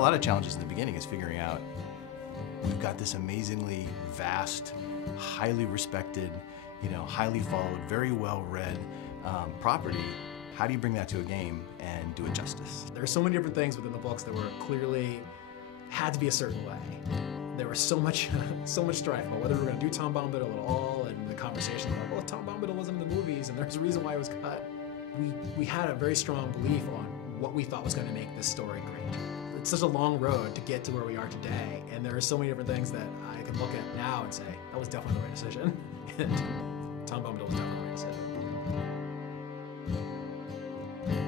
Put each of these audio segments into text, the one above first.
a lot of challenges in the beginning is figuring out, we've got this amazingly vast, highly respected, highly followed, very well-read property. How do you bring that to a game and do it justice? There are so many different things within the books that were clearly had to be a certain way. There was so much strife about whether we were going to do Tom Bombadil at all, and the conversation about, well, Tom Bombadil wasn't in the movies, and there's a reason why it was cut. We had a very strong belief on what we thought was going to make this story great. It's such a long road to get to where we are today, and there are so many different things that I can look at now and say, that was definitely the right decision, and Tom Bombadil was definitely the right decision.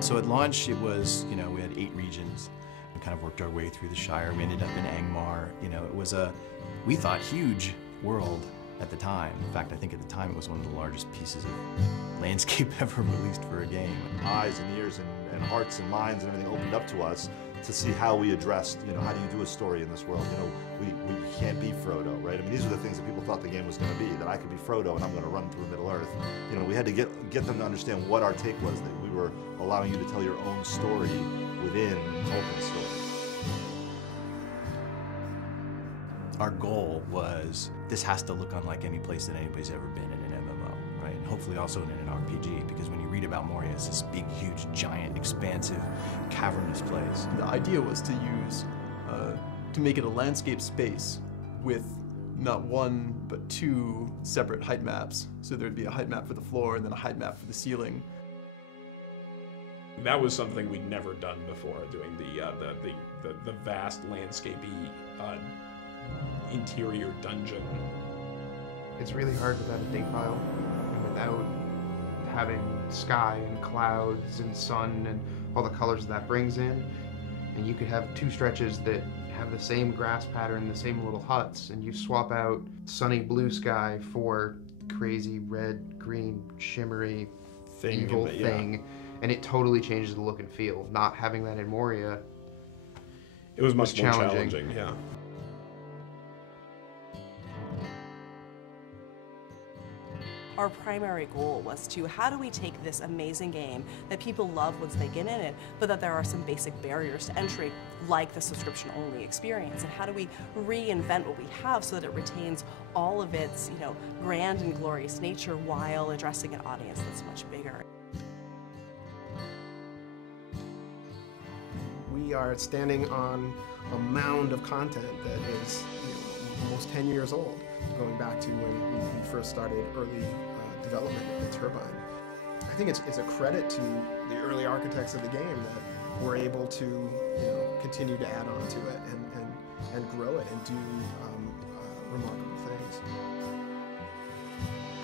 So at launch, it was, we had 8 regions. We kind of worked our way through the Shire. We ended up in Angmar. It was a, we thought, huge world at the time. In fact, I think at the time it was one of the largest pieces of landscape ever released for a game. Eyes and ears and hearts and minds and everything opened up to us to see how we addressed, how do you do a story in this world? We can't be Frodo, right? I mean, these are the things that people thought the game was going to be, that I could be Frodo and I'm going to run through Middle-earth. We had to get them to understand what our take was, that we were allowing you to tell your own story within Tolkien's story. Our goal was, this has to look unlike any place that anybody's ever been in an MMO, right? And hopefully also in an RPG, because when you read about Moria, it's this big, huge, giant, expansive, cavernous place. The idea was to use, to make it a landscape space with not one, but 2 separate height maps. So there'd be a height map for the floor and then a height map for the ceiling. That was something we'd never done before, doing the vast landscapey interior dungeon. It's really hard without a dig file and without having sky and clouds and sun and all the colors that brings in. And you could have 2 stretches that have the same grass pattern, the same little huts, and you swap out sunny blue sky for crazy red, green, shimmery, evil thing, and it totally changes the look and feel. Not having that in Moria, it was much more challenging, yeah. Our primary goal was to, how do we take this amazing game that people love once they get in it, but that there are some basic barriers to entry, like the subscription-only experience, and how do we reinvent what we have so that it retains all of its, grand and glorious nature while addressing an audience that's much bigger. We are standing on a mound of content that is almost 10 years old, going back to when we first started early development of the Turbine. I think it's a credit to the early architects of the game that we're able to continue to add on to it and grow it and do remarkable things.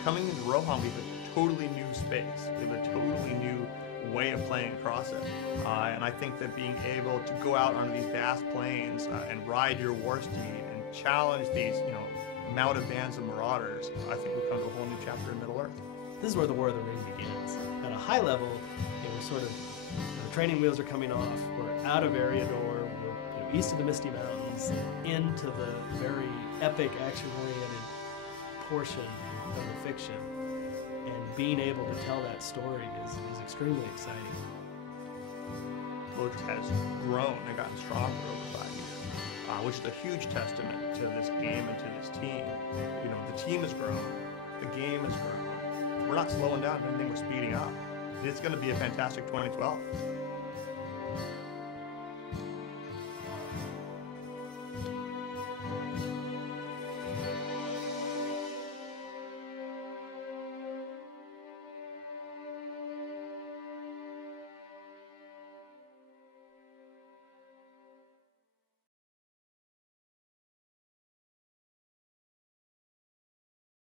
Coming into Rohan, we have a totally new space. We have a totally new way of playing across it. And I think that being able to go out onto these vast plains and ride your war steed and challenge these, mounted bands of marauders, I think we come to a whole new chapter in Middle-earth. This is where the War of the Ring begins. At a high level, we're sort of, the training wheels are coming off, we're out of Eriador, we're east of the Misty Mountains, into the very epic, action-oriented portion of the fiction. And being able to tell that story is extremely exciting. Lotus has grown and gotten stronger over 5 years, which is a huge testament to this game and to this team. The team has grown, the game has grown. We're not slowing down, if anything, we're speeding up. It's going to be a fantastic 2012.